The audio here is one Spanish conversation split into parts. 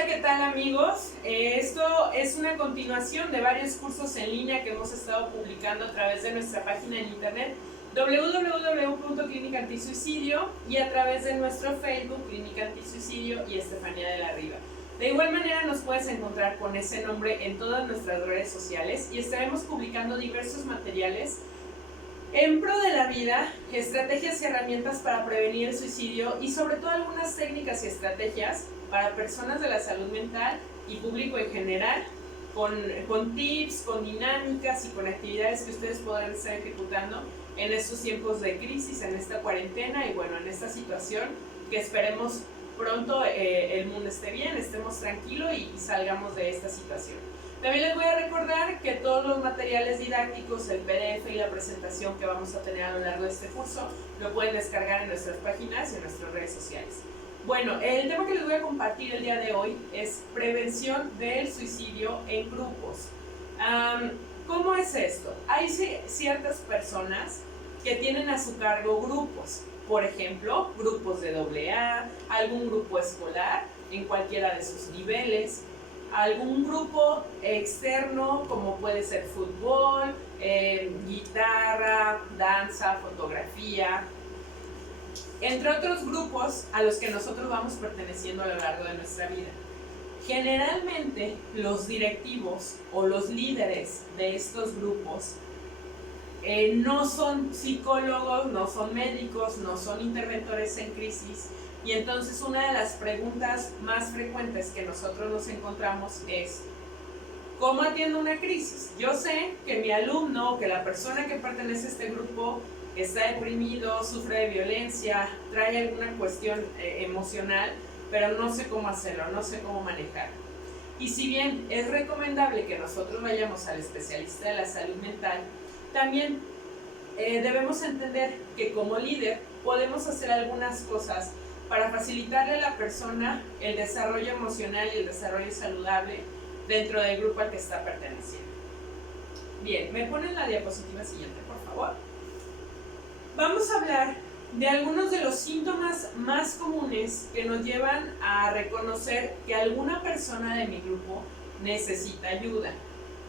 Hola, ¿qué tal amigos? Esto es una continuación de varios cursos en línea que hemos estado publicando a través de nuestra página en internet www.clínica Antisuicidio y a través de nuestro Facebook Clínica Antisuicidio y Estefanía de la Riva. De igual manera nos puedes encontrar con ese nombre en todas nuestras redes sociales y estaremos publicando diversos materiales en pro de la vida, estrategias y herramientas para prevenir el suicidio y sobre todo algunas técnicas y estrategias para personas de la salud mental y público en general, con tips, con dinámicas y con actividades que ustedes podrán estar ejecutando en estos tiempos de crisis, en esta cuarentena y bueno, en esta situación que esperemos pronto el mundo esté bien, estemos tranquilos y salgamos de esta situación. También les voy a recordar que todos los materiales didácticos, el PDF y la presentación que vamos a tener a lo largo de este curso lo pueden descargar en nuestras páginas y en nuestras redes sociales. Bueno, el tema que les voy a compartir el día de hoy es prevención del suicidio en grupos. ¿Cómo es esto? Hay ciertas personas que tienen a su cargo grupos, por ejemplo, grupos de AA, algún grupo escolar en cualquiera de sus niveles, algún grupo externo como puede ser fútbol, guitarra, danza, fotografía, entre otros grupos a los que nosotros vamos perteneciendo a lo largo de nuestra vida. Generalmente los directivos o los líderes de estos grupos no son psicólogos, no son médicos, no son interventores en crisis. Y entonces una de las preguntas más frecuentes que nosotros nos encontramos es ¿cómo atiendo una crisis? Yo sé que mi alumno o que la persona que pertenece a este grupo está deprimido, sufre de violencia, trae alguna cuestión emocional, pero no sé cómo hacerlo, no sé cómo manejarlo. Y si bien es recomendable que nosotros vayamos al especialista de la salud mental, también debemos entender que como líder podemos hacer algunas cosas para facilitarle a la persona el desarrollo emocional y el desarrollo saludable dentro del grupo al que está perteneciendo. Bien, ¿me ponen la diapositiva siguiente, por favor? Vamos a hablar de algunos de los síntomas más comunes que nos llevan a reconocer que alguna persona de mi grupo necesita ayuda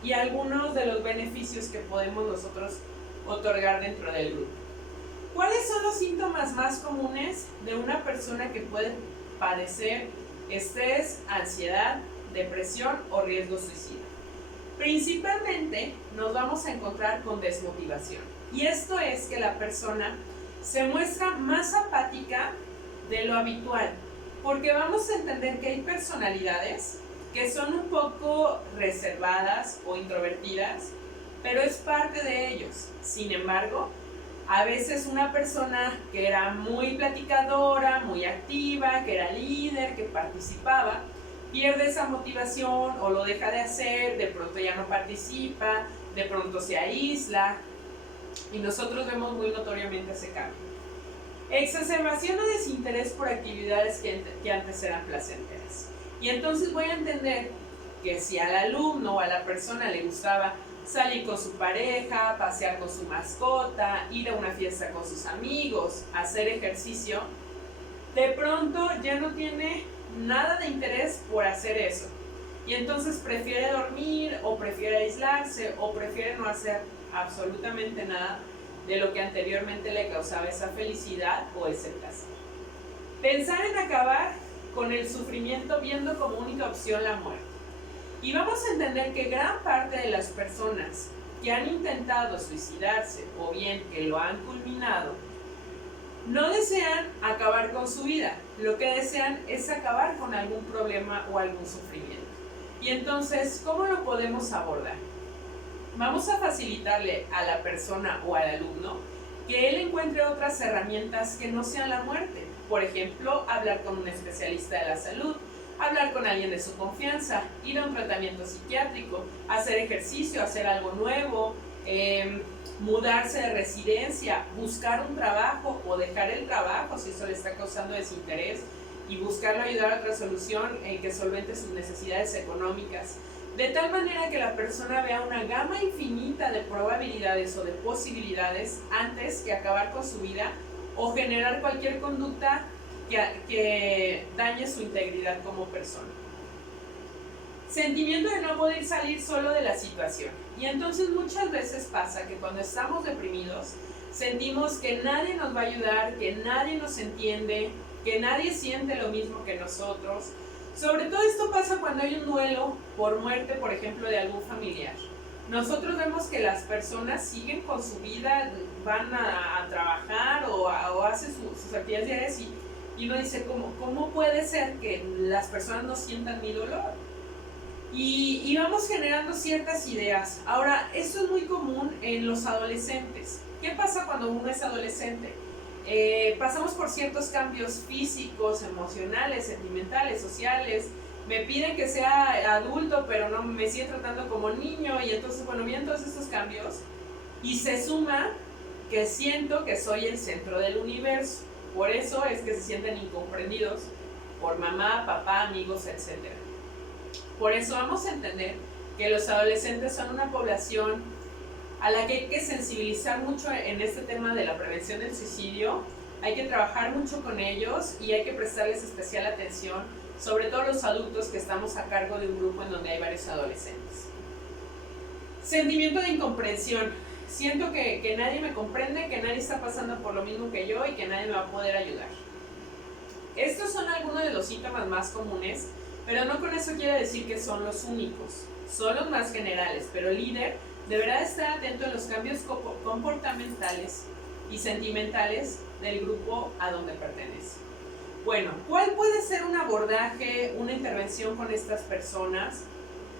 y algunos de los beneficios que podemos nosotros otorgar dentro del grupo. ¿Cuáles son los síntomas más comunes de una persona que puede padecer estrés, ansiedad, depresión o riesgo suicida? Principalmente nos vamos a encontrar con desmotivación. Y esto es que la persona se muestra más apática de lo habitual, porque vamos a entender que hay personalidades que son un poco reservadas o introvertidas, pero es parte de ellos. Sin embargo, a veces una persona que era muy platicadora, muy activa, que era líder, que participaba, pierde esa motivación o lo deja de hacer, de pronto ya no participa, de pronto se aísla y nosotros vemos muy notoriamente ese cambio. Exacerbación o desinterés por actividades que antes eran placenteras. Y entonces voy a entender que si al alumno o a la persona le gustaba salir con su pareja, pasear con su mascota, ir a una fiesta con sus amigos, hacer ejercicio, de pronto ya no tiene nada de interés por hacer eso. Y entonces prefiere dormir o prefiere aislarse o prefiere no hacer absolutamente nada de lo que anteriormente le causaba esa felicidad o ese placer. Pensar en acabar con el sufrimiento viendo como única opción la muerte. Y vamos a entender que gran parte de las personas que han intentado suicidarse o bien que lo han culminado, no desean acabar con su vida, lo que desean es acabar con algún problema o algún sufrimiento. Y entonces, ¿cómo lo podemos abordar? Vamos a facilitarle a la persona o al alumno que él encuentre otras herramientas que no sean la muerte. Por ejemplo, hablar con un especialista de la salud, hablar con alguien de su confianza, ir a un tratamiento psiquiátrico, hacer ejercicio, hacer algo nuevo, mudarse de residencia, buscar un trabajo o dejar el trabajo si eso le está causando desinterés y buscarlo ayudar a otra solución que solvente sus necesidades económicas. De tal manera que la persona vea una gama infinita de probabilidades o de posibilidades antes que acabar con su vida o generar cualquier conducta que dañe su integridad como persona. Sentimiento de no poder salir solo de la situación. Y entonces muchas veces pasa que cuando estamos deprimidos, sentimos que nadie nos va a ayudar, que nadie nos entiende, que nadie siente lo mismo que nosotros. Sobre todo esto pasa cuando hay un duelo por muerte, por ejemplo, de algún familiar. Nosotros vemos que las personas siguen con su vida, van a trabajar o hacen sus actividades diarias y uno dice, ¿cómo puede ser que las personas no sientan mi dolor? Y vamos generando ciertas ideas. Ahora, esto es muy común en los adolescentes. ¿Qué pasa cuando uno es adolescente? Pasamos por ciertos cambios físicos, emocionales, sentimentales, sociales. Me piden que sea adulto, pero no me sigue tratando como niño. Y entonces, bueno, vienen todos estos cambios. Y se suma que siento que soy el centro del universo. Por eso es que se sienten incomprendidos por mamá, papá, amigos, etc. Por eso vamos a entender que los adolescentes son una población a la que hay que sensibilizar mucho en este tema de la prevención del suicidio. Hay que trabajar mucho con ellos y hay que prestarles especial atención, sobre todo los adultos que estamos a cargo de un grupo en donde hay varios adolescentes. Sentimiento de incomprensión. Siento que nadie me comprende, que nadie está pasando por lo mismo que yo y que nadie me va a poder ayudar. Estos son algunos de los síntomas más comunes, pero no con eso quiere decir que son los únicos. Son los más generales, pero el líder deberá estar atento a los cambios comportamentales y sentimentales del grupo a donde pertenece. Bueno, ¿cuál puede ser un abordaje, una intervención con estas personas?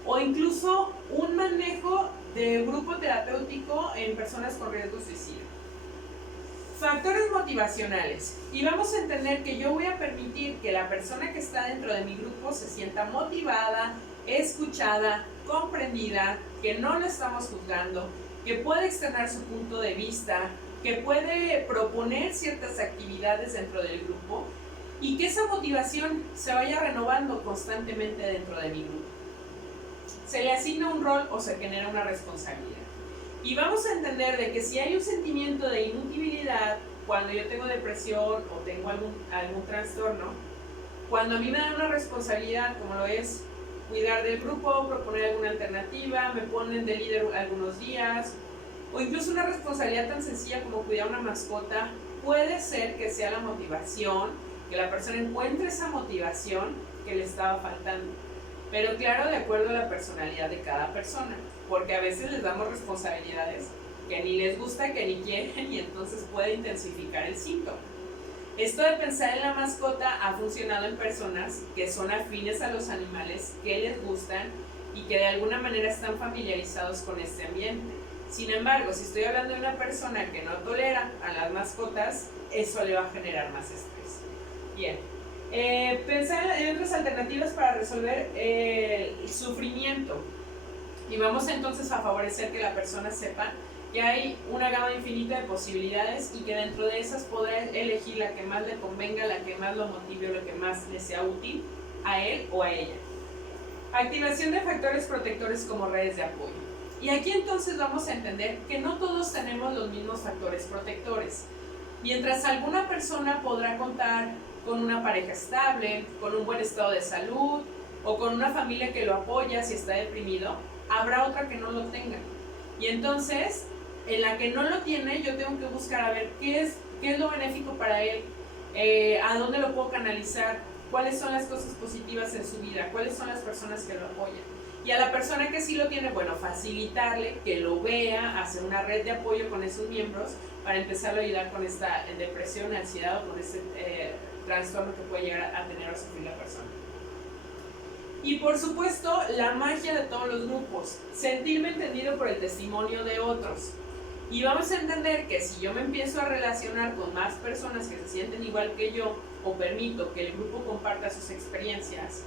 O incluso un manejo de grupo terapéutico en personas con riesgo suicidio. Factores motivacionales. Y vamos a entender que yo voy a permitir que la persona que está dentro de mi grupo se sienta motivada, escuchada, comprendida, que no lo estamos juzgando, que puede externar su punto de vista, que puede proponer ciertas actividades dentro del grupo y que esa motivación se vaya renovando constantemente dentro de mi grupo. Se le asigna un rol o se genera una responsabilidad. Y vamos a entender de que si hay un sentimiento de inutilidad, cuando yo tengo depresión o tengo algún trastorno, cuando a mí me dan una responsabilidad como lo es cuidar del grupo, proponer alguna alternativa, me ponen de líder algunos días, o incluso una responsabilidad tan sencilla como cuidar una mascota, puede ser que sea la motivación, que la persona encuentre esa motivación que le estaba faltando. Pero claro, de acuerdo a la personalidad de cada persona, porque a veces les damos responsabilidades que ni les gusta, que ni quieren, y entonces puede intensificar el síntoma. Esto de pensar en la mascota ha funcionado en personas que son afines a los animales, que les gustan y que de alguna manera están familiarizados con este ambiente. Sin embargo, si estoy hablando de una persona que no tolera a las mascotas, eso le va a generar más estrés. Bien. Pensar en otras alternativas para resolver el sufrimiento, y vamos entonces a favorecer que la persona sepa que hay una gama infinita de posibilidades y que dentro de esas podrá elegir la que más le convenga, la que más lo motive o la que más le sea útil a él o a ella. Activación de factores protectores como redes de apoyo. Y aquí entonces vamos a entender que no todos tenemos los mismos factores protectores. Mientras alguna persona podrá contar con una pareja estable, con un buen estado de salud o con una familia que lo apoya si está deprimido, habrá otra que no lo tenga. Y entonces, en la que no lo tiene, yo tengo que buscar a ver qué es lo benéfico para él, a dónde lo puedo canalizar, cuáles son las cosas positivas en su vida, cuáles son las personas que lo apoyan. Y a la persona que sí lo tiene, bueno, facilitarle que lo vea, hacer una red de apoyo con esos miembros para empezarlo a ayudar con esta depresión, ansiedad o con este trastorno que puede llegar a tener o sufrir la persona. Y por supuesto, la magia de todos los grupos, sentirme entendido por el testimonio de otros. Y vamos a entender que si yo me empiezo a relacionar con más personas que se sienten igual que yo, o permito que el grupo comparta sus experiencias,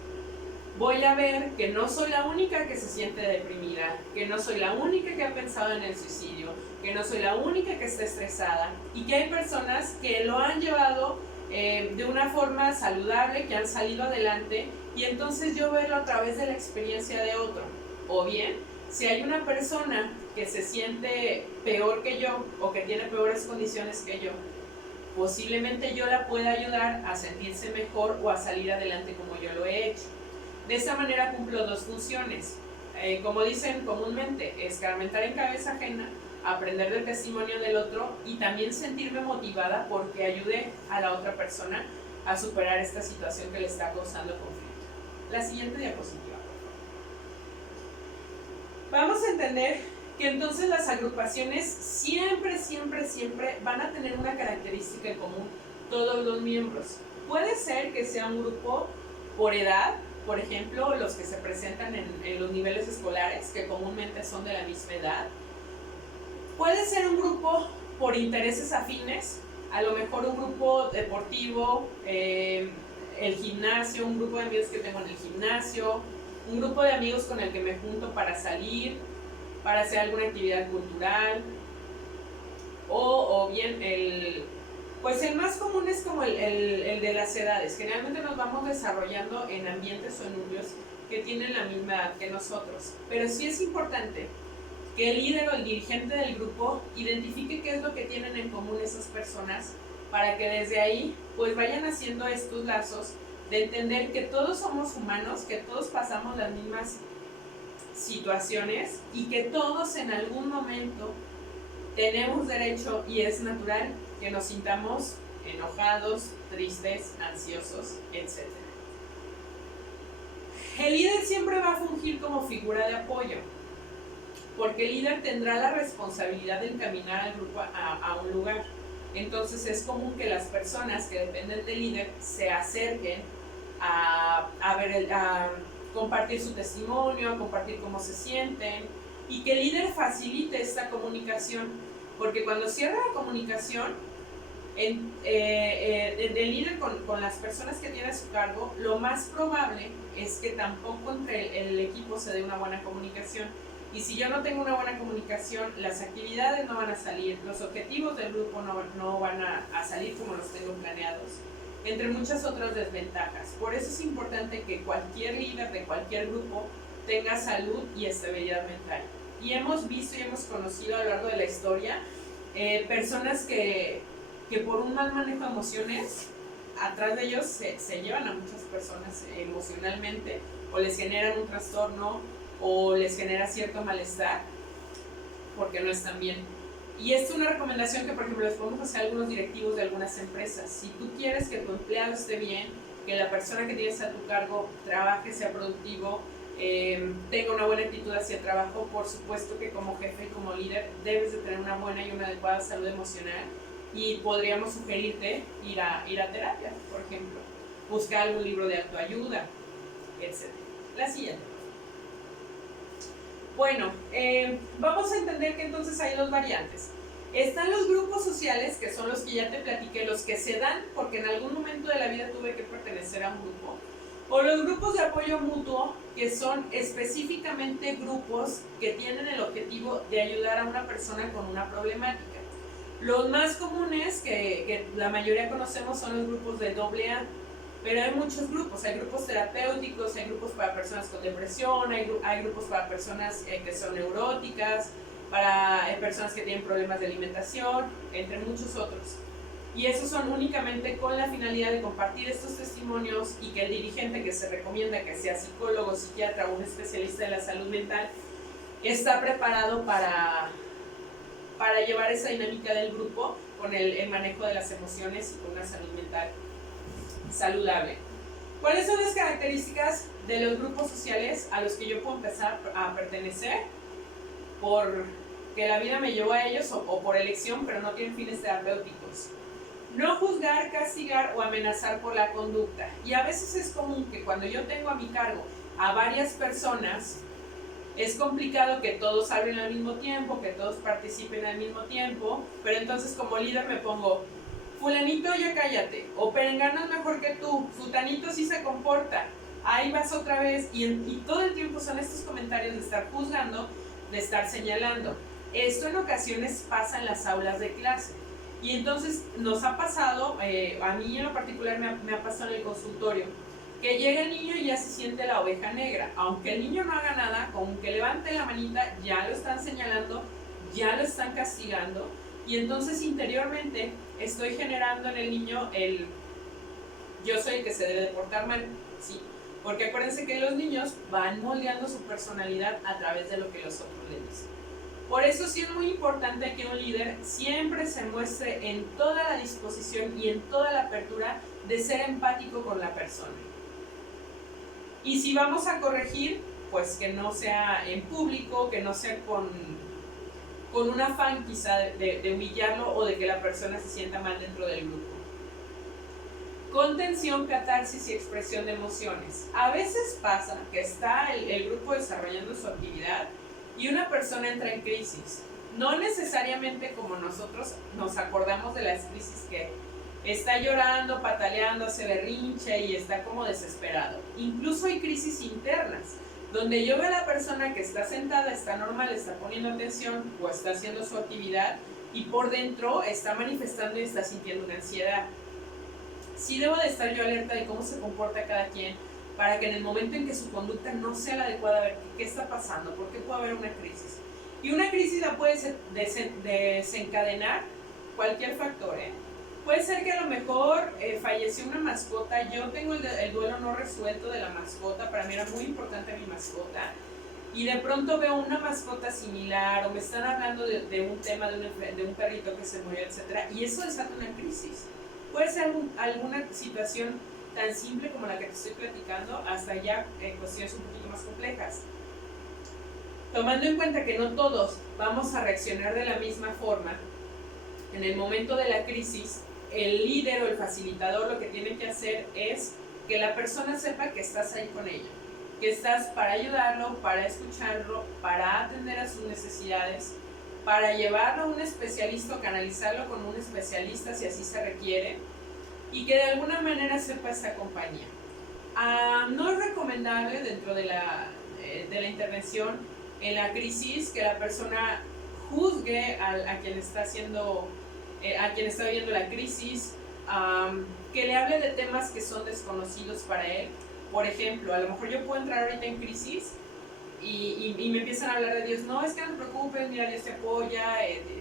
voy a ver que no soy la única que se siente deprimida, que no soy la única que ha pensado en el suicidio, que no soy la única que está estresada y que hay personas que lo han llevado de una forma saludable, que han salido adelante, y entonces yo verlo a través de la experiencia de otro. O bien, si hay una persona que se siente peor que yo o que tiene peores condiciones que yo, posiblemente yo la pueda ayudar a sentirse mejor o a salir adelante como yo lo he hecho. De esta manera cumplo dos funciones. Como dicen comúnmente, escarmentar en cabeza ajena, aprender del testimonio del otro y también sentirme motivada porque ayude a la otra persona a superar esta situación que le está causando conflicto. La siguiente diapositiva. Vamos a entender que entonces las agrupaciones siempre van a tener una característica en común, todos los miembros. Puede ser que sea un grupo por edad, por ejemplo, los que se presentan en los niveles escolares, que comúnmente son de la misma edad. Puede ser un grupo por intereses afines, a lo mejor un grupo deportivo, el gimnasio, un grupo de amigos que tengo en el gimnasio, un grupo de amigos con el que me junto para salir, para hacer alguna actividad cultural, o bien el más común es como el de las edades. Generalmente nos vamos desarrollando en ambientes o en núcleos que tienen la misma edad que nosotros, pero sí es importante que el líder o el dirigente del grupo identifique qué es lo que tienen en común esas personas para que desde ahí pues vayan haciendo estos lazos de entender que todos somos humanos, que todos pasamos las mismas situaciones y que todos en algún momento tenemos derecho y es natural que nos sintamos enojados, tristes, ansiosos, etc. El líder siempre va a fungir como figura de apoyo, porque el líder tendrá la responsabilidad de encaminar al grupo a un lugar. Entonces es común que las personas que dependen del líder se acerquen a compartir su testimonio, a compartir cómo se sienten, y que el líder facilite esta comunicación, porque cuando cierra la comunicación, el líder con las personas que tiene a su cargo, lo más probable es que tampoco entre el equipo se dé una buena comunicación. Y si yo no tengo una buena comunicación, las actividades no van a salir, los objetivos del grupo no van a salir como los tengo planeados, entre muchas otras desventajas. Por eso es importante que cualquier líder de cualquier grupo tenga salud y estabilidad mental. Y hemos visto y hemos conocido a lo largo de la historia personas que por un mal manejo de emociones, atrás de ellos se llevan a muchas personas emocionalmente, o les generan un trastorno, o les genera cierto malestar, porque no están bien. Y esta es una recomendación que, por ejemplo, les podemos hacer a algunos directivos de algunas empresas. Si tú quieres que tu empleado esté bien, que la persona que tienes a tu cargo trabaje, sea productivo, tenga una buena actitud hacia el trabajo, por supuesto que como jefe y como líder debes de tener una buena y una adecuada salud emocional, y podríamos sugerirte ir a terapia, por ejemplo, buscar algún libro de autoayuda, etc. La siguiente. Bueno, vamos a entender que entonces hay dos variantes. Están los grupos sociales, que son los que ya te platiqué, los que se dan porque en algún momento de la vida tuve que pertenecer a un grupo, o los grupos de apoyo mutuo, que son específicamente grupos que tienen el objetivo de ayudar a una persona con una problemática. Los más comunes que la mayoría conocemos son los grupos de AA, pero hay muchos grupos. Hay grupos terapéuticos, hay grupos para personas con depresión, hay grupos para personas que son neuróticas, para personas que tienen problemas de alimentación, entre muchos otros. Y esos son únicamente con la finalidad de compartir estos testimonios y que el dirigente, que se recomienda que sea psicólogo, psiquiatra o un especialista en la salud mental, está preparado para llevar esa dinámica del grupo con el manejo de las emociones y con una salud mental saludable. ¿Cuáles son las características de los grupos sociales a los que yo puedo empezar a pertenecer? Porque la vida me llevó a ellos o por elección, pero no tienen fines terapéuticos. No juzgar, castigar o amenazar por la conducta. Y a veces es común que cuando yo tengo a mi cargo a varias personas, es complicado que todos hablen al mismo tiempo, que todos participen al mismo tiempo, pero entonces como líder me pongo: fulanito, ya cállate, o perengano es mejor que tú, futanito sí se comporta, ahí vas otra vez, y todo el tiempo son estos comentarios de estar juzgando, de estar señalando. Esto en ocasiones pasa en las aulas de clase, y entonces nos ha pasado, a mí en lo particular me ha pasado en el consultorio, que llega el niño y ya se siente la oveja negra, aunque el niño no haga nada, con que levante la manita, ya lo están señalando, ya lo están castigando, y entonces interiormente estoy generando en el niño yo soy el que se debe de portar mal, ¿sí? Porque acuérdense que los niños van moldeando su personalidad a través de lo que los otros les dicen. Por eso sí es muy importante que un líder siempre se muestre en toda la disposición y en toda la apertura de ser empático con la persona. Y si vamos a corregir, pues que no sea en público, que no sea con un afán quizá de humillarlo o de que la persona se sienta mal dentro del grupo. Contención, catarsis y expresión de emociones. A veces pasa que está el grupo desarrollando su actividad y una persona entra en crisis. No necesariamente como nosotros nos acordamos de las crisis que está llorando, pataleando, hace berrinche y está como desesperado. Incluso hay crisis internas, donde yo veo a la persona que está sentada, está normal, está poniendo atención o está haciendo su actividad y por dentro está manifestando y está sintiendo una ansiedad. Sí debo de estar yo alerta de cómo se comporta cada quien para que en el momento en que su conducta no sea la adecuada, a ver qué está pasando, por qué puede haber una crisis. Y una crisis la puede desencadenar cualquier factor, Puede ser que a lo mejor falleció una mascota, yo tengo el duelo no resuelto de la mascota, para mí era muy importante mi mascota, y de pronto veo una mascota similar, o me están hablando de un tema de un perrito que se murió, etc. Y eso desata una crisis. Puede ser alguna situación tan simple como la que te estoy platicando, hasta ya cuestiones un poquito más complejas. Tomando en cuenta que no todos vamos a reaccionar de la misma forma, en el momento de la crisis, el líder o el facilitador lo que tiene que hacer es que la persona sepa que estás ahí con ella, que estás para ayudarlo, para escucharlo, para atender a sus necesidades, para llevarlo a un especialista o canalizarlo con un especialista si así se requiere, y que de alguna manera sepa esta compañía. No es recomendable dentro de la intervención en la crisis que la persona juzgue a quien está haciendo, a quien está viviendo la crisis, que le hable de temas que son desconocidos para él. Por ejemplo, a lo mejor yo puedo entrar ahorita en crisis y me empiezan a hablar de Dios. No, es que no te preocupes, mira, Dios te apoya,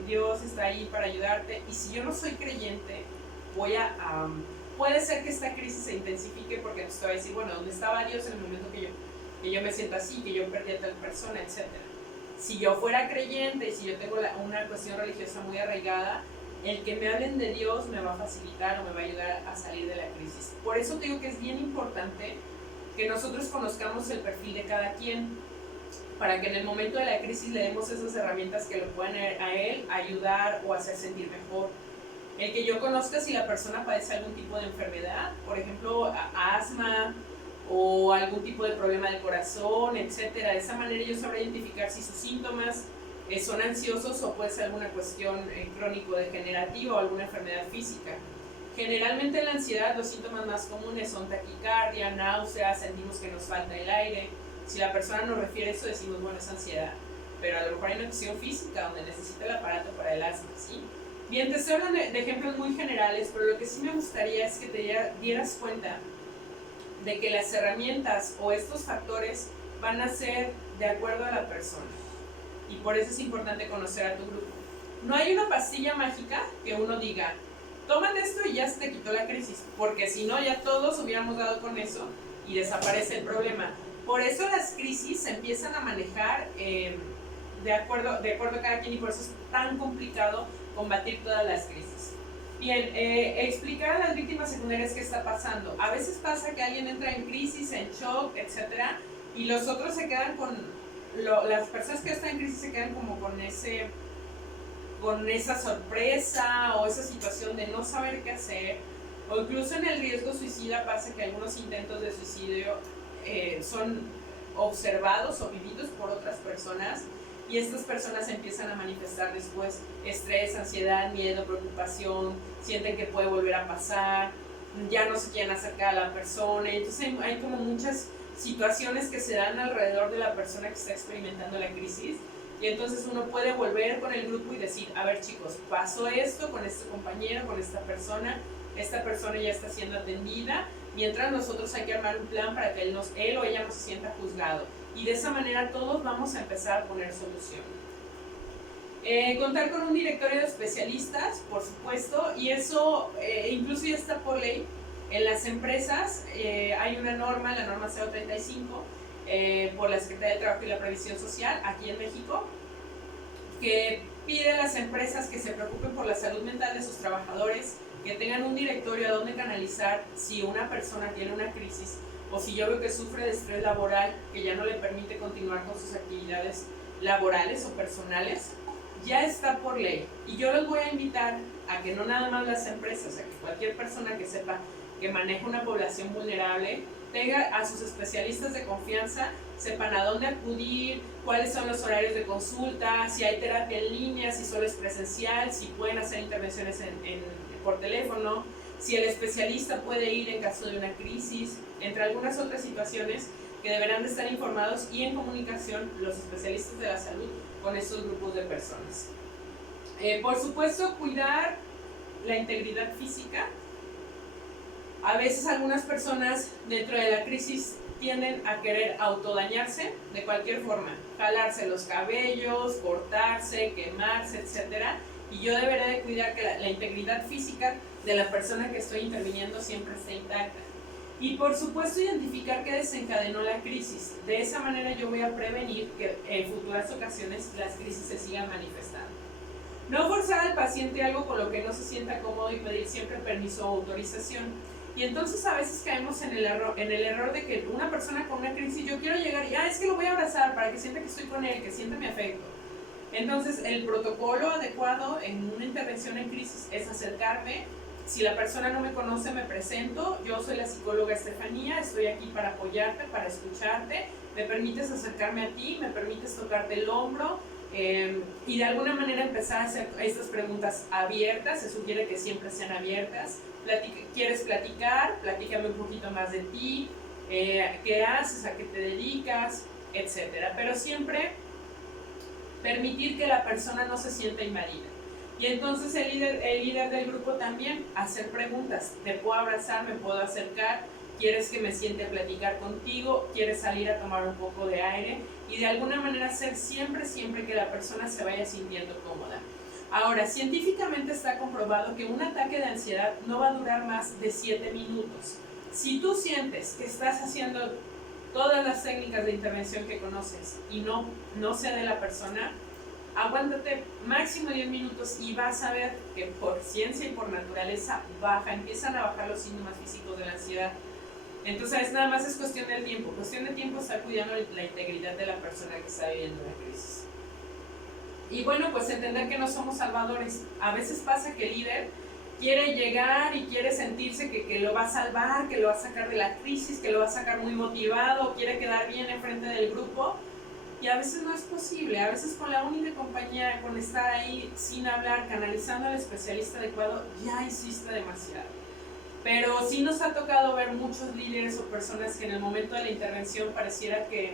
Dios está ahí para ayudarte. Y si yo no soy creyente, puede ser que esta crisis se intensifique porque entonces te voy a decir, bueno, ¿dónde estaba Dios en el momento que yo me siento así, que yo perdí a tal persona, etcétera? Si yo fuera creyente y si yo tengo una cuestión religiosa muy arraigada, el que me hablen de Dios me va a facilitar o me va a ayudar a salir de la crisis. Por eso te digo que es bien importante que nosotros conozcamos el perfil de cada quien, para que en el momento de la crisis le demos esas herramientas que lo puedan a él ayudar o hacer sentir mejor. El que yo conozca si la persona padece algún tipo de enfermedad, por ejemplo, asma o algún tipo de problema del corazón, etcétera. De esa manera yo sabré identificar si sus síntomas son ansiosos o puede ser alguna cuestión crónico-degenerativa o alguna enfermedad física. Generalmente en la ansiedad los síntomas más comunes son taquicardia, náuseas, sentimos que nos falta el aire. Si la persona nos refiere eso, decimos, bueno, es ansiedad. Pero a lo mejor hay una cuestión física donde necesita el aparato para el asma, ¿sí? Bien, te estoy hablando de ejemplos muy generales, pero lo que sí me gustaría es que te dieras cuenta de que las herramientas o estos factores van a ser de acuerdo a la persona. Y por eso es importante conocer a tu grupo. No hay una pastilla mágica que uno diga, toman esto y ya se te quitó la crisis, porque si no ya todos hubiéramos dado con eso y desaparece el problema. Por eso las crisis se empiezan a manejar de acuerdo a cada quien y por eso es tan complicado combatir todas las crisis. Bien, explicar a las víctimas secundarias qué está pasando. A veces pasa que alguien entra en crisis, en shock, etc. Y los otros se quedan las personas que están en crisis se quedan como con esa sorpresa o esa situación de no saber qué hacer. O incluso en el riesgo suicida pasa que algunos intentos de suicidio son observados o vividos por otras personas y estas personas empiezan a manifestar después estrés, ansiedad, miedo, preocupación, sienten que puede volver a pasar, ya no se quieren acercar a la persona y entonces hay como muchas situaciones que se dan alrededor de la persona que está experimentando la crisis y entonces uno puede volver con el grupo y decir, a ver chicos, pasó esto con este compañero, con esta persona ya está siendo atendida. Mientras nosotros hay que armar un plan para que él o ella no se sienta juzgado. Y de esa manera todos vamos a empezar a poner solución. Contar con un directorio de especialistas, por supuesto, y eso incluso ya está por ley. En las empresas hay una norma, la norma 035, por la Secretaría de Trabajo y la Previsión Social, aquí en México, que pide a las empresas que se preocupen por la salud mental de sus trabajadores, que tengan un directorio a donde canalizar si una persona tiene una crisis o si yo veo que sufre de estrés laboral que ya no le permite continuar con sus actividades laborales o personales. Ya está por ley, y yo los voy a invitar a que no nada más las empresas, a que cualquier persona que sepa que maneja una población vulnerable tenga a sus especialistas de confianza, sepan a dónde acudir, cuáles son los horarios de consulta, si hay terapia en línea, si solo es presencial, si pueden hacer intervenciones por teléfono, si el especialista puede ir en caso de una crisis, entre algunas otras situaciones que deberán de estar informados y en comunicación los especialistas de la salud con estos grupos de personas. Por supuesto, cuidar la integridad física. A veces algunas personas dentro de la crisis tienden a querer autodañarse de cualquier forma, jalarse los cabellos, cortarse, quemarse, etc. Y yo deberé de cuidar que la integridad física de la persona que estoy interviniendo siempre esté intacta. Y por supuesto identificar qué desencadenó la crisis. De esa manera yo voy a prevenir que en futuras ocasiones las crisis se sigan manifestando. No forzar al paciente algo con lo que no se sienta cómodo y pedir siempre permiso o autorización. Y entonces a veces caemos en el error de que una persona con una crisis, yo quiero llegar y es que lo voy a abrazar para que sienta que estoy con él, que sienta mi afecto. Entonces el protocolo adecuado en una intervención en crisis es acercarme. Si la persona no me conoce, me presento. Yo soy la psicóloga Estefanía, estoy aquí para apoyarte, para escucharte. Me permites acercarme a ti, me permites tocarte el hombro y de alguna manera empezar a hacer estas preguntas abiertas. Se sugiere que siempre sean abiertas. ¿Quieres platicar? Platícame un poquito más de ti, qué haces, a qué te dedicas, etc. Pero siempre permitir que la persona no se sienta invadida. Y entonces el líder del grupo también hacer preguntas. ¿Te puedo abrazar? ¿Me puedo acercar? ¿Quieres que me siente a platicar contigo? ¿Quieres salir a tomar un poco de aire? Y de alguna manera hacer siempre que la persona se vaya sintiendo cómoda. Ahora, científicamente está comprobado que un ataque de ansiedad no va a durar más de 7 minutos. Si tú sientes que estás haciendo todas las técnicas de intervención que conoces y no sea de la persona, aguántate máximo 10 minutos y vas a ver que por ciencia y por naturaleza empiezan a bajar los síntomas físicos de la ansiedad. Entonces nada más es cuestión del tiempo. Cuestión de tiempo estar cuidando la integridad de la persona que está viviendo la crisis. Y bueno, pues entender que no somos salvadores. A veces pasa que el líder quiere llegar y quiere sentirse que lo va a salvar, que lo va a sacar de la crisis, que lo va a sacar muy motivado, quiere quedar bien enfrente del grupo. Y a veces no es posible, a veces con la única compañía, con estar ahí sin hablar, canalizando al especialista adecuado, ya hiciste demasiado. Pero sí nos ha tocado ver muchos líderes o personas que en el momento de la intervención pareciera que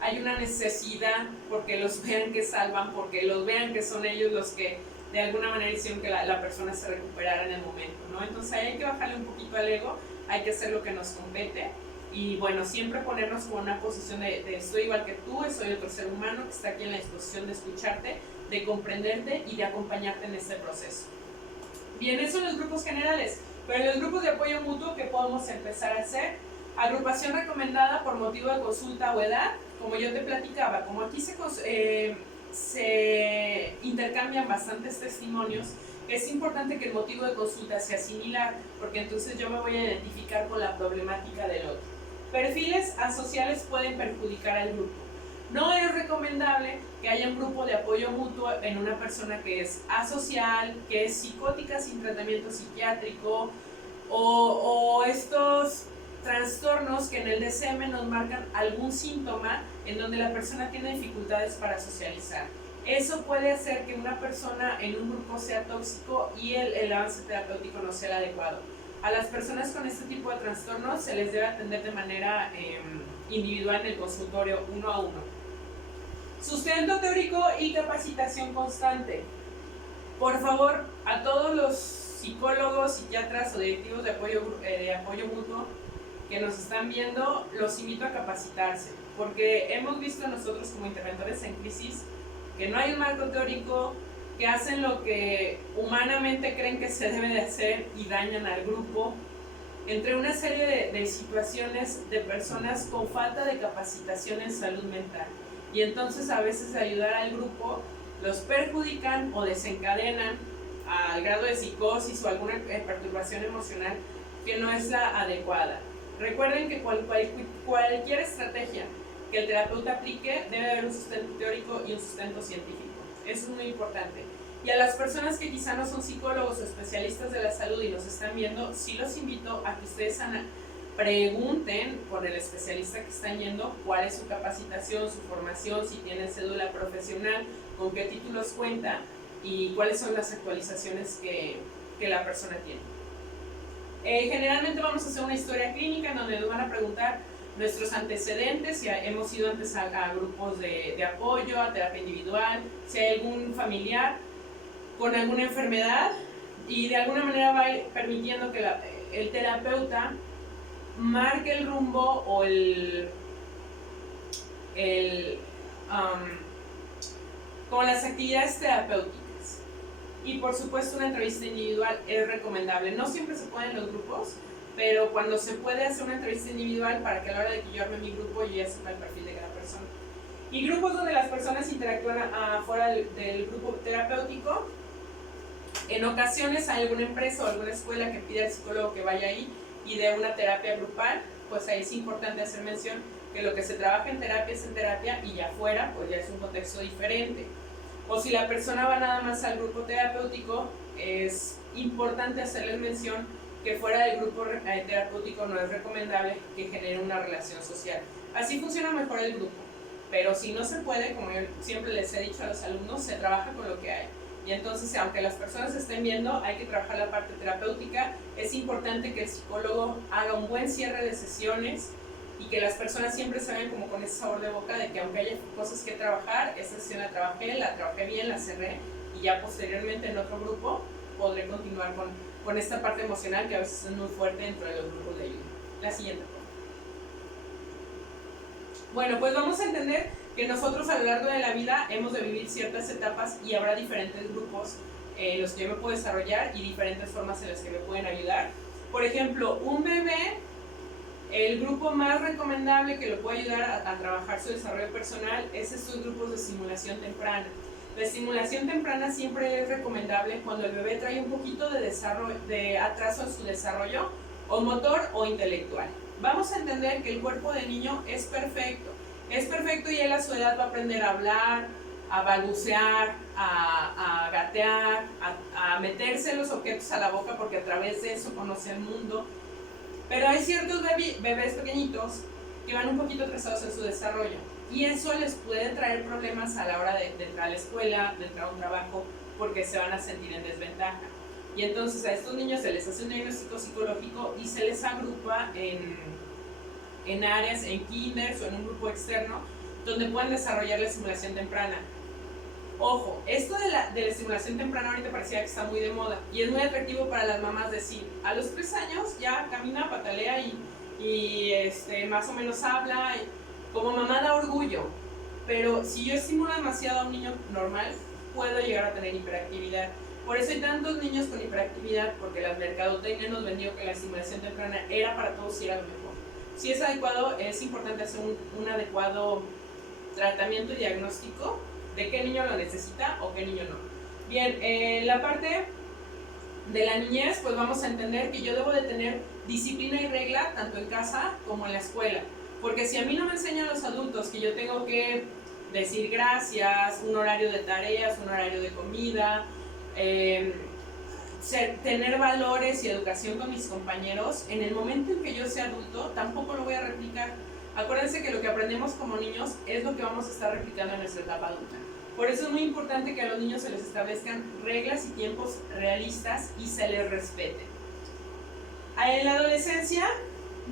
hay una necesidad porque los vean que salvan, porque los vean que son ellos los que de alguna manera hicieron que la persona se recuperara en el momento, ¿no? Entonces ahí hay que bajarle un poquito al ego, hay que hacer lo que nos compete. Y bueno, siempre ponernos como una posición de estoy igual que tú, soy otro ser humano que está aquí en la disposición de escucharte, de comprenderte y de acompañarte en este proceso. Bien, esos son los grupos generales, pero los grupos de apoyo mutuo que podemos empezar a hacer, agrupación recomendada por motivo de consulta o edad, como yo te platicaba, como aquí se intercambian bastantes testimonios, es importante que el motivo de consulta sea similar, porque entonces yo me voy a identificar con la problemática del otro. Perfiles asociales pueden perjudicar al grupo. No es recomendable que haya un grupo de apoyo mutuo en una persona que es asocial, que es psicótica sin tratamiento psiquiátrico o estos trastornos que en el DSM nos marcan algún síntoma en donde la persona tiene dificultades para socializar. Eso puede hacer que una persona en un grupo sea tóxico y el avance terapéutico no sea el adecuado. A las personas con este tipo de trastornos se les debe atender de manera individual en el consultorio 1 a 1. Sustento teórico y capacitación constante. Por favor, a todos los psicólogos, psiquiatras o directivos de apoyo mutuo que nos están viendo, los invito a capacitarse, porque hemos visto nosotros como interventores en crisis que no hay un marco teórico, que hacen lo que humanamente creen que se debe de hacer y dañan al grupo. entre una serie de situaciones de personas con falta de capacitación en salud mental. Y entonces a veces ayudar al grupo los perjudican o desencadenan al grado de psicosis o alguna perturbación emocional que no es la adecuada. Recuerden que cualquier estrategia que el terapeuta aplique debe haber un sustento teórico y un sustento científico. Eso es muy importante. Y a las personas que quizá no son psicólogos o especialistas de la salud y nos están viendo, sí los invito a que ustedes pregunten por el especialista que están yendo cuál es su capacitación, su formación, si tienen cédula profesional, con qué títulos cuenta y cuáles son las actualizaciones que la persona tiene. Generalmente vamos a hacer una historia clínica en donde nos van a preguntar nuestros antecedentes, si hemos ido antes a grupos de apoyo, a terapia individual, si hay algún familiar con alguna enfermedad, y de alguna manera va a ir permitiendo que el terapeuta marque el rumbo o con las actividades terapéuticas. Y por supuesto una entrevista individual es recomendable. No siempre se puede en los grupos, pero cuando se puede hacer una entrevista individual para que a la hora de que yo arme mi grupo yo ya sepa el perfil de cada persona. Y grupos donde las personas interactúan afuera del grupo terapéutico. En ocasiones hay alguna empresa o alguna escuela que pide al psicólogo que vaya ahí y dé una terapia grupal, pues ahí es importante hacer mención que lo que se trabaja en terapia es en terapia y ya afuera pues ya es un contexto diferente. O si la persona va nada más al grupo terapéutico, es importante hacerles mención que fuera del grupo terapéutico no es recomendable que genere una relación social. Así funciona mejor el grupo, pero si no se puede, como yo siempre les he dicho a los alumnos, se trabaja con lo que hay. Y entonces, aunque las personas estén viendo, hay que trabajar la parte terapéutica. Es importante que el psicólogo haga un buen cierre de sesiones y que las personas siempre se vean como con ese sabor de boca de que aunque haya cosas que trabajar, esta sesión la trabajé bien, la cerré y ya posteriormente en otro grupo podré continuar con esta parte emocional que a veces es muy fuerte dentro de los grupos de ayuda. La siguiente. Bueno, pues vamos a entender que nosotros a lo largo de la vida hemos de vivir ciertas etapas y habrá diferentes grupos en los que yo me puedo desarrollar y diferentes formas en las que me pueden ayudar. Por ejemplo, un bebé, el grupo más recomendable que lo puede ayudar a trabajar su desarrollo personal es estos grupos de estimulación temprana. La estimulación temprana siempre es recomendable cuando el bebé trae un poquito de atraso en su desarrollo o motor o intelectual. Vamos a entender que el cuerpo del niño es perfecto y él a su edad va a aprender a hablar, a balbucear, a gatear, a meterse los objetos a la boca porque a través de eso conoce el mundo. Pero hay ciertos bebés pequeñitos que van un poquito atrasados en su desarrollo y eso les puede traer problemas a la hora de entrar a la escuela, de entrar a un trabajo, porque se van a sentir en desventaja. Y entonces a estos niños se les hace un diagnóstico psicológico y se les agrupa en áreas, en kinders o en un grupo externo donde puedan desarrollar la estimulación temprana. Ojo, esto de la estimulación temprana ahorita parecía que está muy de moda y es muy atractivo para las mamás decir, a los 3 años ya camina, patalea y más o menos habla, como mamá da orgullo, pero si yo estimulo demasiado a un niño normal, puedo llegar a tener hiperactividad. Por eso hay tantos niños con hiperactividad, porque la mercadotecnia nos vendió que la estimulación temprana era para todos y era lo mejor. Si es adecuado, es importante hacer un adecuado tratamiento y diagnóstico de qué niño lo necesita o qué niño no. Bien, en la parte de la niñez, pues vamos a entender que yo debo de tener disciplina y regla tanto en casa como en la escuela. Porque si a mí no me enseñan los adultos que yo tengo que decir gracias, un horario de tareas, un horario de comida, tener valores y educación con mis compañeros, en el momento en que yo sea adulto tampoco lo voy a replicar. Acuérdense que lo que aprendemos como niños es lo que vamos a estar replicando en nuestra etapa adulta. Por eso es muy importante que a los niños se les establezcan reglas y tiempos realistas y se les respete. En la adolescencia,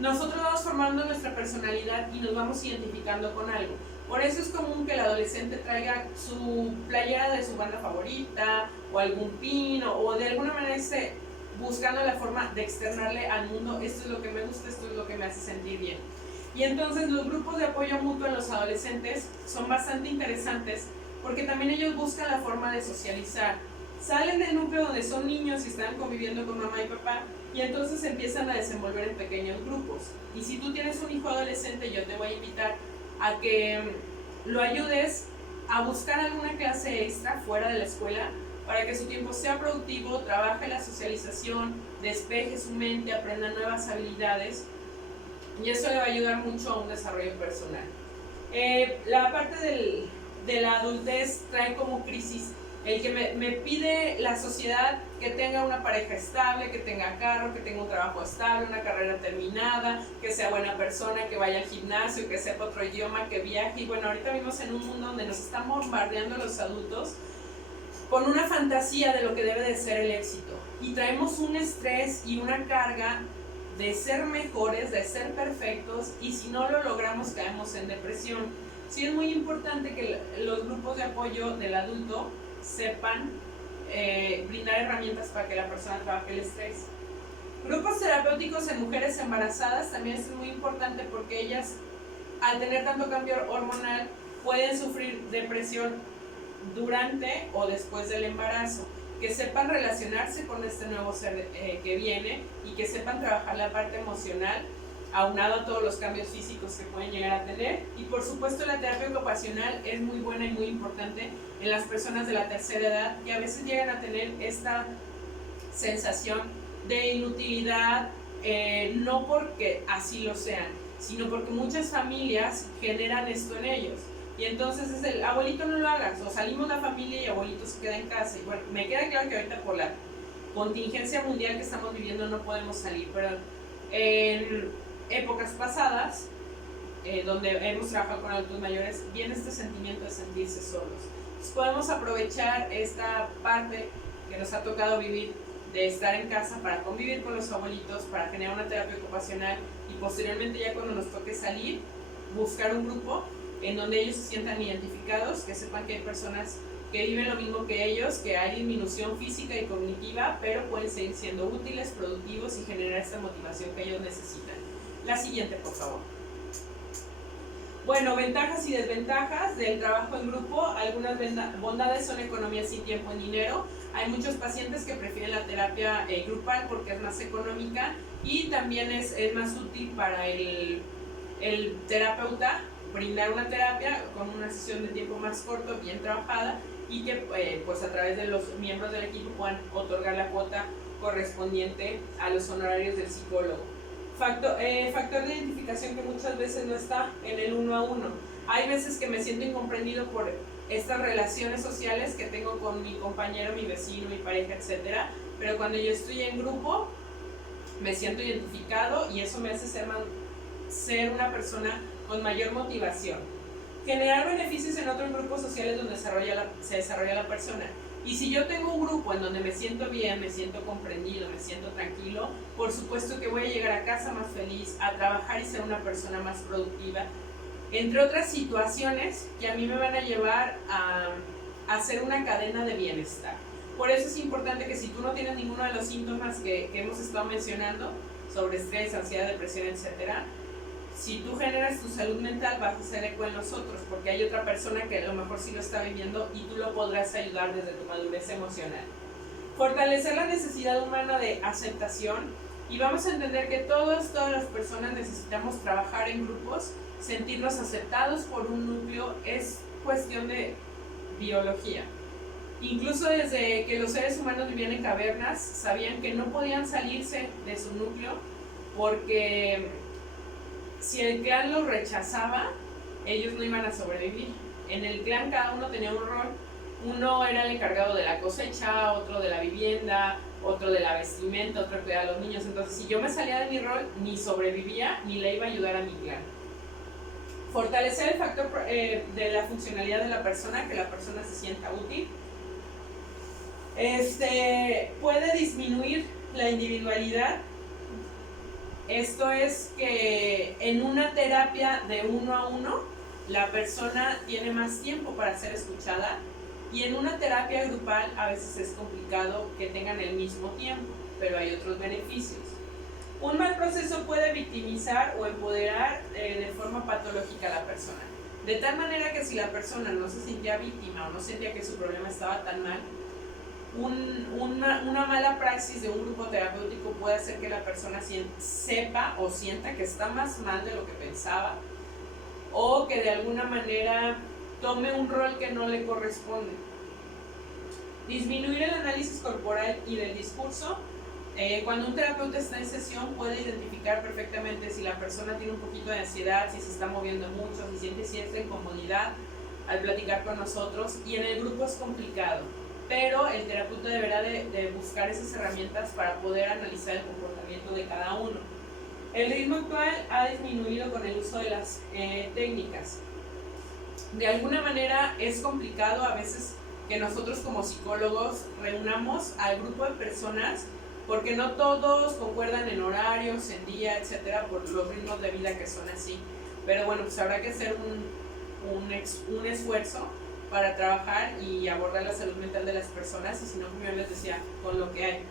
nosotros vamos formando nuestra personalidad y nos vamos identificando con algo. Por eso es común que el adolescente traiga su playera de su banda favorita o algún pin o de alguna manera esté buscando la forma de externarle al mundo, esto es lo que me gusta, esto es lo que me hace sentir bien. Y entonces los grupos de apoyo mutuo en los adolescentes son bastante interesantes porque también ellos buscan la forma de socializar. salen del núcleo donde son niños y están conviviendo con mamá y papá, y entonces empiezan a desenvolver en pequeños grupos. Y si tú tienes un hijo adolescente, yo te voy a invitar a que lo ayudes a buscar alguna clase extra fuera de la escuela para que su tiempo sea productivo, trabaje la socialización, despeje su mente, aprenda nuevas habilidades, y eso le va a ayudar mucho a un desarrollo personal. La parte de la adultez trae como crisis el que me pide la sociedad que tenga una pareja estable, que tenga carro, que tenga un trabajo estable, una carrera terminada, que sea buena persona, que vaya al gimnasio, que sepa otro idioma, que viaje. Y bueno, ahorita vivimos en un mundo donde nos están bombardeando los adultos con una fantasía de lo que debe de ser el éxito. Y traemos un estrés y una carga de ser mejores, de ser perfectos, y si no lo logramos caemos en depresión. Sí es muy importante que los grupos de apoyo del adulto sepan brindar herramientas para que la persona trabaje el estrés. Grupos terapéuticos en mujeres embarazadas también es muy importante porque ellas, al tener tanto cambio hormonal, pueden sufrir depresión durante o después del embarazo. Que sepan relacionarse con este nuevo ser que viene y que sepan trabajar la parte emocional aunado a todos los cambios físicos que pueden llegar a tener. Y por supuesto la terapia ocupacional es muy buena y muy importante en las personas de la tercera edad, que a veces llegan a tener esta sensación de inutilidad, no porque así lo sean, sino porque muchas familias generan esto en ellos. Y entonces es el abuelito no lo hagas, o salimos la familia y abuelito se queda en casa. Y bueno, me queda claro que ahorita por la contingencia mundial que estamos viviendo no podemos salir, pero en épocas pasadas, donde hemos trabajado con adultos mayores, viene este sentimiento de sentirse solos. Entonces podemos aprovechar esta parte que nos ha tocado vivir de estar en casa para convivir con los abuelitos, para generar una terapia ocupacional y posteriormente ya cuando nos toque salir, buscar un grupo en donde ellos se sientan identificados, que sepan que hay personas que viven lo mismo que ellos, que hay disminución física y cognitiva, pero pueden seguir siendo útiles, productivos y generar esta motivación que ellos necesitan. La siguiente, por favor. Bueno, ventajas y desventajas del trabajo en grupo. Algunas bondades son economía sin tiempo y dinero. Hay muchos pacientes que prefieren la terapia grupal porque es más económica y también es más útil para el terapeuta brindar una terapia con una sesión de tiempo más corto, bien trabajada, y que pues a través de los miembros del equipo puedan otorgar la cuota correspondiente a los honorarios del psicólogo. Factor de identificación que muchas veces no está en el uno a uno. Hay veces que me siento incomprendido por estas relaciones sociales que tengo con mi compañero, mi vecino, mi pareja, etc. Pero cuando yo estoy en grupo me siento identificado y eso me hace ser una persona con mayor motivación. Generar beneficios en otros grupos sociales donde se desarrolla la persona. Y si yo tengo un grupo en donde me siento bien, me siento comprendido, me siento tranquilo, por supuesto que voy a llegar a casa más feliz, a trabajar y ser una persona más productiva, entre otras situaciones que a mí me van a llevar a hacer una cadena de bienestar. Por eso es importante que si tú no tienes ninguno de los síntomas que hemos estado mencionando, sobre estrés, ansiedad, depresión, etc., si tú generas tu salud mental vas a hacer eco en los otros, porque hay otra persona que a lo mejor sí lo está viviendo y tú lo podrás ayudar desde tu madurez emocional. Fortalecer la necesidad humana de aceptación, y vamos a entender que todas las personas necesitamos trabajar en grupos, sentirnos aceptados por un núcleo, es cuestión de biología. Incluso desde que los seres humanos vivían en cavernas, sabían que no podían salirse de su núcleo porque si el clan los rechazaba, ellos no iban a sobrevivir. En el clan cada uno tenía un rol. Uno era el encargado de la cosecha, otro de la vivienda, otro de la vestimenta, otro cuidaba a los niños. Entonces, si yo me salía de mi rol, ni sobrevivía, ni le iba a ayudar a mi clan. Fortalecer el factor de la funcionalidad de la persona, que la persona se sienta útil. Puede disminuir la individualidad. Esto es que en una terapia de uno a uno, la persona tiene más tiempo para ser escuchada, y en una terapia grupal a veces es complicado que tengan el mismo tiempo, pero hay otros beneficios. Un mal proceso puede victimizar o empoderar de forma patológica a la persona, de tal manera que si la persona no se sentía víctima o no sentía que su problema estaba tan mal, una mala praxis de un grupo terapéutico puede hacer que la persona sepa o sienta que está más mal de lo que pensaba, o que de alguna manera tome un rol que no le corresponde. Disminuir el análisis corporal y del discurso. Cuando un terapeuta está en sesión puede identificar perfectamente si la persona tiene un poquito de ansiedad, si se está moviendo mucho, si siente cierta incomodidad al platicar con nosotros, y en el grupo es complicado, pero el terapeuta deberá de buscar esas herramientas para poder analizar el comportamiento de cada uno. El ritmo actual ha disminuido con el uso de las técnicas. De alguna manera es complicado a veces que nosotros como psicólogos reunamos al grupo de personas, porque no todos concuerdan en horarios, en día, etcétera, por los ritmos de vida que son así. Pero bueno, pues habrá que hacer un esfuerzo para trabajar y abordar la salud mental de las personas, y si no, como yo les decía, con lo que hay.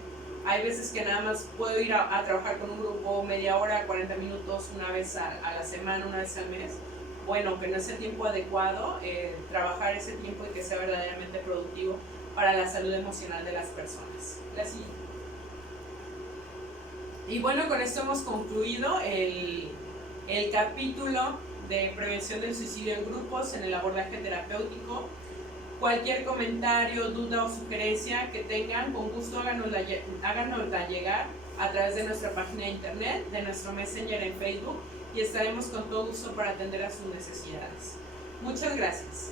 Hay veces que nada más puedo ir a trabajar con un grupo media hora, 40 minutos, una vez a la semana, una vez al mes. Bueno, que no es el tiempo adecuado, trabajar ese tiempo y que sea verdaderamente productivo para la salud emocional de las personas. La siguiente. Y bueno, con esto hemos concluido el capítulo de prevención del suicidio en grupos en el abordaje terapéutico. Cualquier comentario, duda o sugerencia que tengan, con gusto háganosla llegar a través de nuestra página de internet, de nuestro Messenger en Facebook, y estaremos con todo gusto para atender a sus necesidades. Muchas gracias.